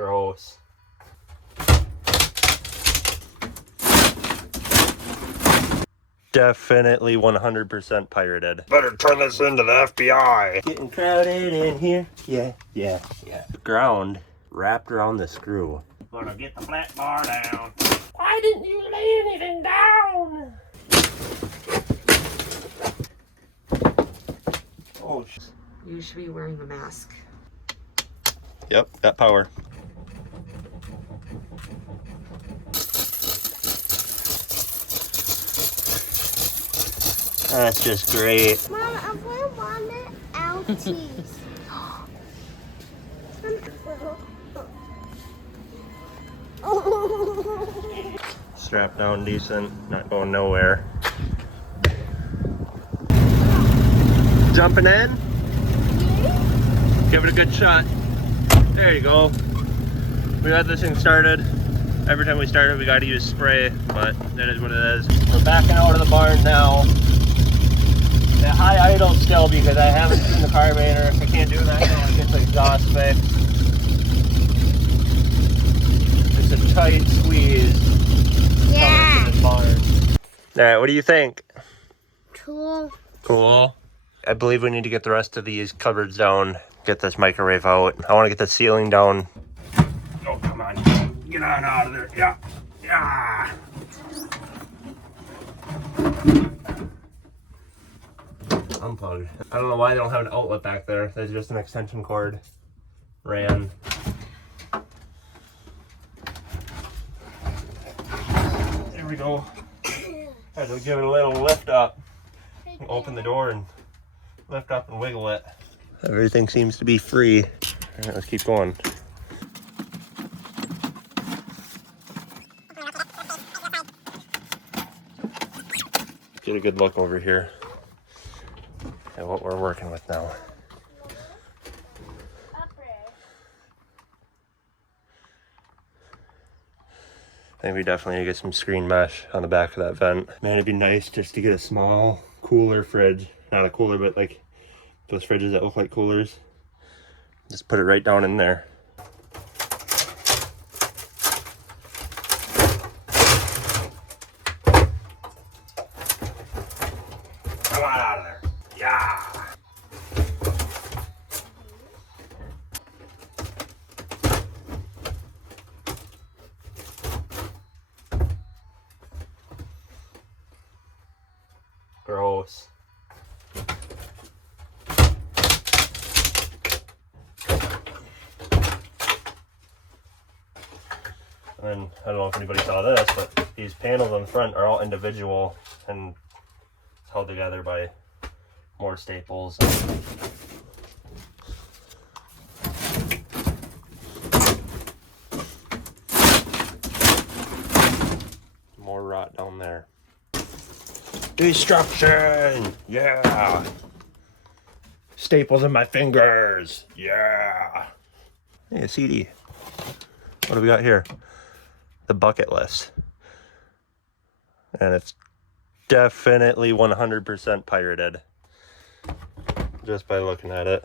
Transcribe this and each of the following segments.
Gross. Definitely 100% pirated. Better turn this into the FBI. Getting crowded in here. Yeah. Ground wrapped around the screw. Gonna get the flat bar down. Why didn't you lay anything down? Oh, you should be wearing a mask. Yep, got power. That's just great. Mom, I want it outies. Strapped down decent, not going nowhere. Jumping in? Give it a good shot. There you go. We got this thing started. Every time we start it, we got to use spray, but that is what it is. We're backing out of the barn now. At high idle still because I haven't seen the carburetor. I can't do that until I get the exhaust fixed. It's a tight squeeze. Yeah. Coming to the barn. Alright, what do you think? Cool. Cool. I believe we need to get the rest of these cupboards down. Get this microwave out. I want to get the ceiling down. Oh, come on. Get on out of there. Yeah. Yeah. Unplugged. I don't know why they don't have an outlet back there. There's just an extension cord. Ran. There we go. Had to give it a little lift up. Open the door and lift up and wiggle it. Everything seems to be free. All right, let's keep going. Get a good look over here at what we're working with now. I think we definitely need to get some screen mesh on the back of that vent. Man, it'd be nice just to get a small cooler fridge. Not a cooler, but like those fridges that look like coolers. Just put it right down in there. Come on out of there. Yeah. Gross. And I don't know if anybody saw this, but these panels on the front are all individual and held together by more staples. More rot down there. Destruction! Yeah! Staples in my fingers! Yeah! Hey, a CD. What do we got here? The bucket list. And it's definitely 100% pirated. Just by looking at it.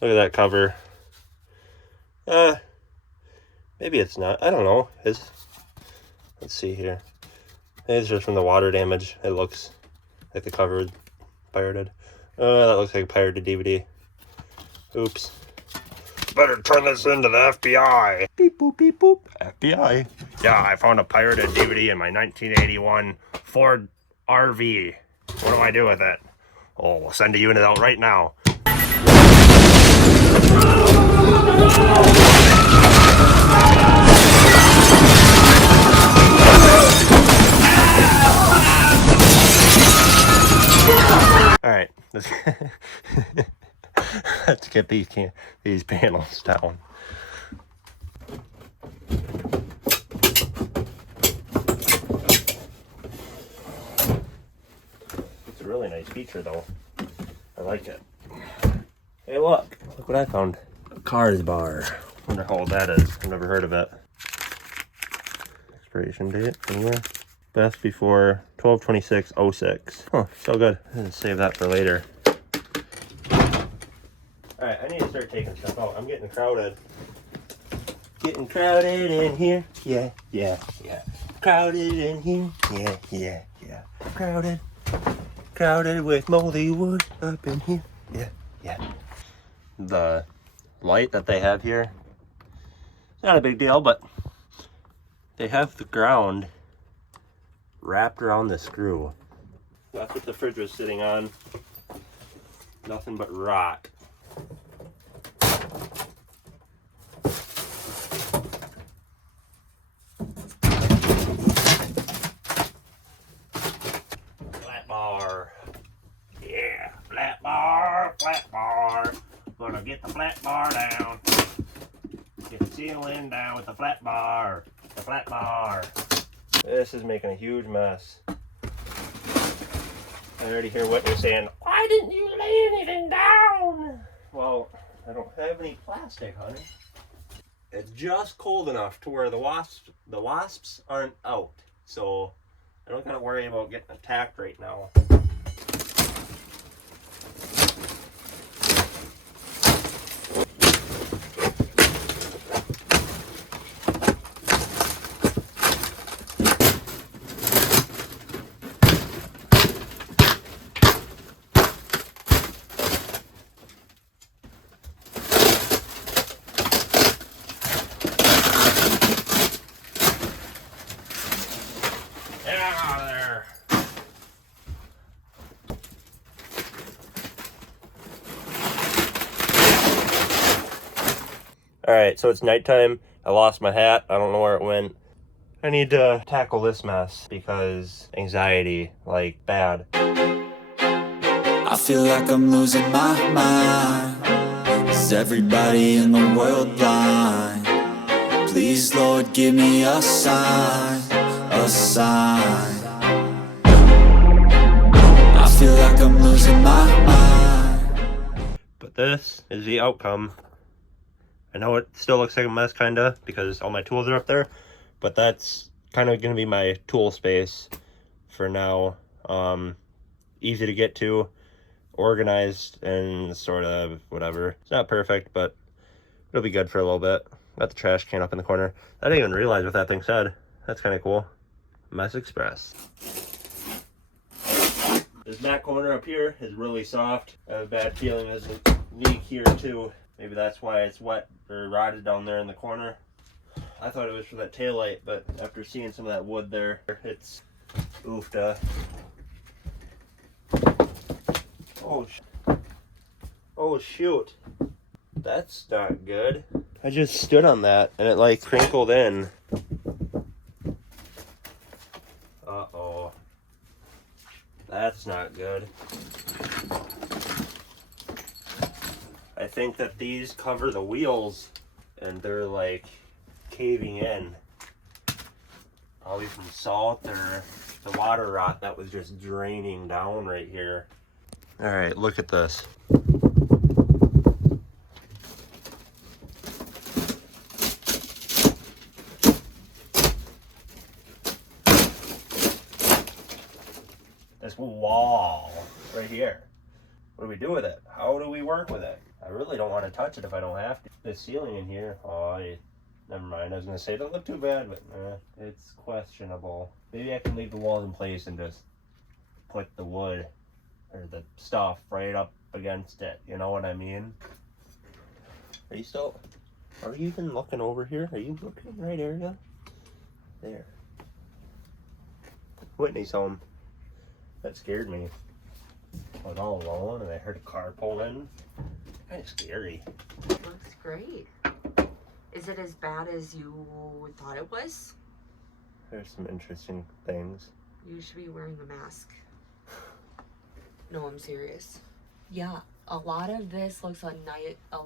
Look at that cover. Maybe it's not. I don't know. Let's see here. Maybe it's just from the water damage. It looks like the cover is pirated. Oh, that looks like a pirated DVD. Oops. Better turn this into the FBI. Beep boop beep boop. FBI. Yeah, I found a pirated DVD in my 1981 Ford RV. What do I do with it? Oh, we'll send a unit out right now. All right, let's get these panels down. It's a really nice feature, though. I like it. Hey, look what I found. A Cars bar. Wonder how old that is. I've never heard of it. Expiration date anywhere. Best before 12/26/06. Huh, so good. I'm gonna save that for later. Alright, Alright, I need to start taking stuff out. I'm getting crowded. Getting crowded in here. Yeah, yeah, yeah. Crowded in here. Yeah, yeah, yeah. Crowded. Crowded with moldy wood up in here. Yeah, yeah. The light that they have here, it's not a big deal, but they have the ground wrapped around the screw. That's what the fridge was sitting on. Nothing but rock. Flat bar. Yeah, flat bar, flat bar. Gonna get the flat bar down. Get the ceiling down with the flat bar. The flat bar. This is making a huge mess. I already hear what you're saying. Why didn't you lay anything down? Well, I don't have any plastic, honey. It's just cold enough to where the wasps aren't out. So I don't gotta worry about getting attacked right now. Alright, so it's nighttime. I lost my hat. I don't know where it went. I need to tackle this mess because anxiety, like, bad. I feel like I'm losing my mind. Is everybody in the world blind? Please, Lord, give me a sign, a sign. I feel like I'm losing my mind. But this is the outcome. I know it still looks like a mess, kinda, because all my tools are up there, but that's kind of gonna be my tool space for now. Easy to get to, organized, and sort of whatever. It's not perfect, but it'll be good for a little bit. Got the trash can up in the corner. I didn't even realize what that thing said. That's kind of cool. Mess Express. This back corner up here is really soft. I have a bad feeling there's a leak here too. Maybe that's why it's wet or rotted down there in the corner. I thought it was for that taillight, but after seeing some of that wood there, it's oofta. Oh shoot. That's not good. I just stood on that and it like crinkled in. Uh-oh. That's not good. I think that these cover the wheels and they're like caving in. Probably from salt or the water rot that was just draining down right here. All right, look at this. This wall right here. What do we do with it? How do we work with it? I really don't want to touch it if I don't have to. The ceiling in here, never mind. I was going to say it don't look too bad, but it's questionable. Maybe I can leave the walls in place and just put the wood or the stuff right up against it. You know what I mean? Are you even looking over here? Are you looking in the right area? There. Whitney's home. That scared me. I was all alone and I heard a car pull in. Kind of scary. It looks great. Is it as bad as you thought it was? There's some interesting things. You should be wearing a mask. No, I'm serious. Yeah, a lot of this looks a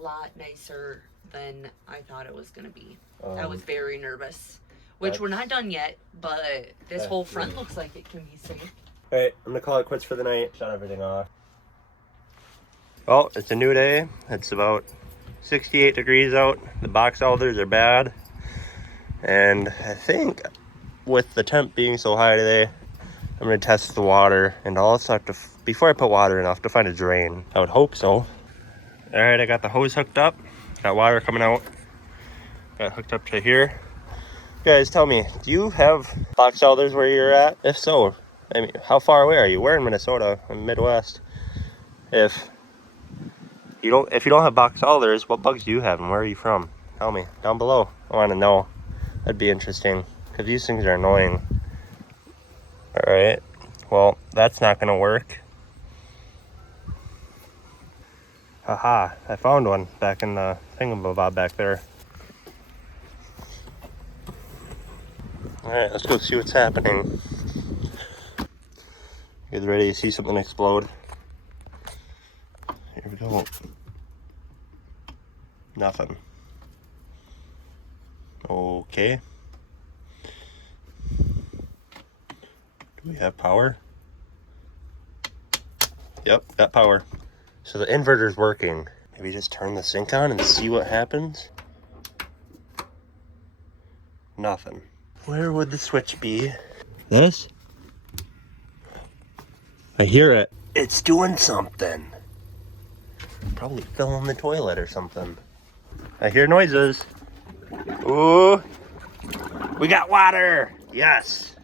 lot nicer than I thought it was going to be. I was very nervous. Which we're not done yet, but this whole front looks like it can be safe. Alright, I'm going to call it quits for the night. Shut everything off. Well, it's a new day. It's about 68 degrees out. The box elders are bad. And I think with the temp being so high today, I'm going to test the water. And I'll also have to, before I put water in, I'll have to find a drain. I would hope so. All right, I got the hose hooked up. Got water coming out. Got hooked up to here. You guys, tell me, do you have box elders where you're at? If so, I mean, how far away are you? We're in Minnesota, in Midwest. If you don't have box elders, what bugs do you have and where are you from? Tell me down below. I want to know. That'd be interesting because these things are annoying. All right, well, that's not gonna work. Haha, I found one back in the thingamabob back there. All right, let's go see what's happening. You guys ready to see something explode? Here we go. Nothing. Okay. Do we have power? Yep, got power. So the inverter's working. Maybe just turn the sink on and see what happens. Nothing. Where would the switch be? This? I hear it. It's doing something. Probably filling the toilet or something. I hear noises. Ooh. We got water. Yes.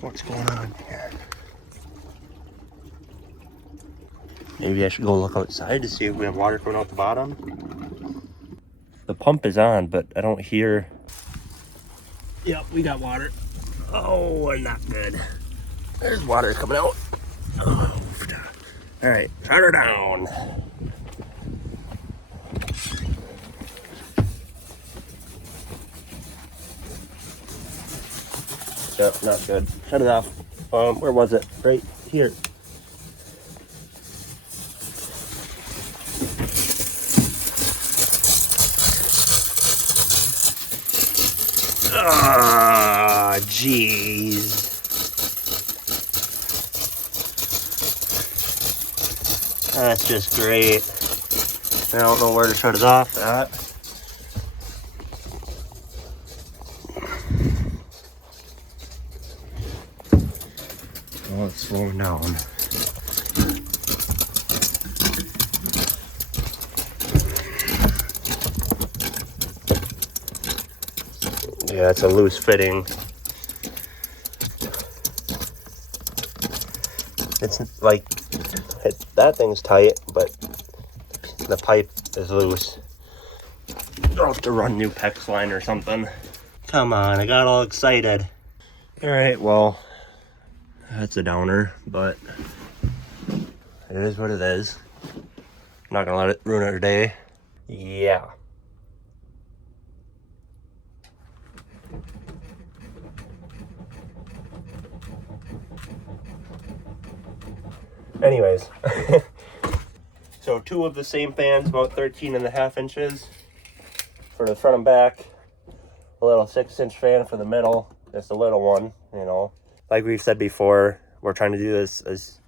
What's going on here? Maybe I should go look outside to see if we have water coming out the bottom. The pump is on, but I don't hear. Yep, we got water. Oh, not good. There's water coming out. Oh, all right, shut her down. Yep, not good. Shut it off. Where was it? Right here. Ah, jeez. That's just great. I don't know where to shut it off at. Oh, it's slowing down. Yeah, it's a loose fitting. It's like, that thing's tight, but the pipe is loose. I'll have to run new PEX line or something. Come on, I got all excited. All right, well, that's a downer, but it is what it is. I'm not gonna let it ruin our day. Yeah. Anyways, so two of the same fans, about 13.5 inches for the front and back. A little 6-inch fan for the middle, just a little one, you know. Like we've said before, we're trying to do this as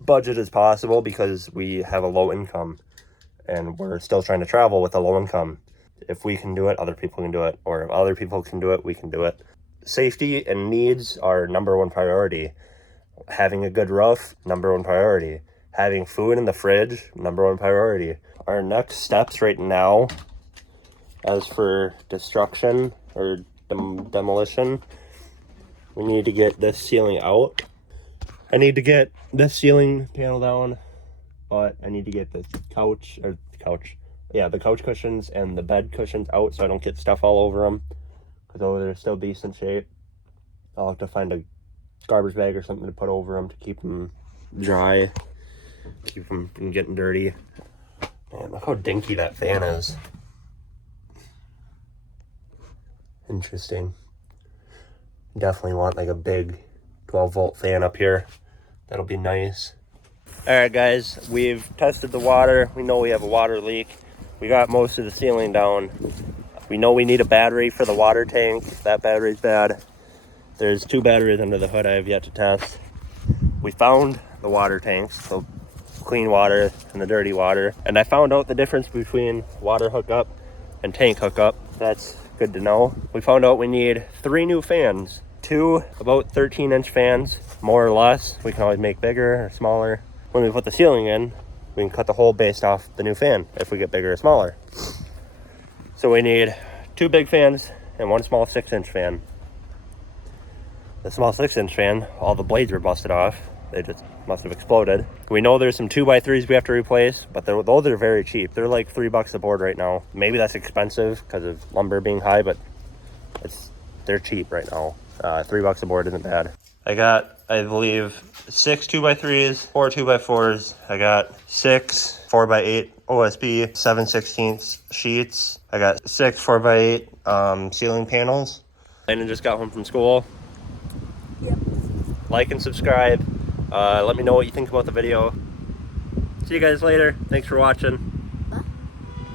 budget as possible because we have a low income and we're still trying to travel with a low income. If we can do it, other people can do it, or if other people can do it, we can do it. Safety and needs are number one priority. Having a good roof, number one priority. Having food in the fridge, number one priority. Our next steps right now, as for destruction or demolition, we need to get this ceiling out. I need to get this ceiling panel down, but I need to get the couch cushions and the bed cushions out so I don't get stuff all over them, because they're still decent shape. I'll have to find a garbage bag or something to put over them to keep them dry, keep them from getting dirty. Man, look how dinky that fan is. Interesting. Definitely want like a big 12-volt fan up here. That'll be nice. All right, guys, we've tested the water. We know we have a water leak. We got most of the ceiling down. We know we need a battery for the water tank. That battery's bad. There's 2 batteries under the hood I have yet to test. We found the water tanks, so clean water and the dirty water. And I found out the difference between water hookup and tank hookup. That's good to know. We found out we need 3 new fans. 2 about 13-inch fans, more or less. We can always make bigger or smaller. When we put the ceiling in, we can cut the hole based off the new fan if we get bigger or smaller. So we need 2 big fans and 1 small 6-inch fan. The small 6-inch fan, all the blades were busted off. They just must have exploded. We know there's some 2x3s we have to replace, but those are very cheap. They're like $3 a board right now. Maybe that's expensive because of lumber being high, but they're cheap right now. $3 a board isn't bad. I got, I believe, 6 2x3s, 4 2x4s. I got 6 4x8 OSB 7/16 sheets. I got 6 4x8 ceiling panels. Landon just got home from school. Yep. Like and subscribe. Let me know what you think about the video. See you guys later. Thanks for watching.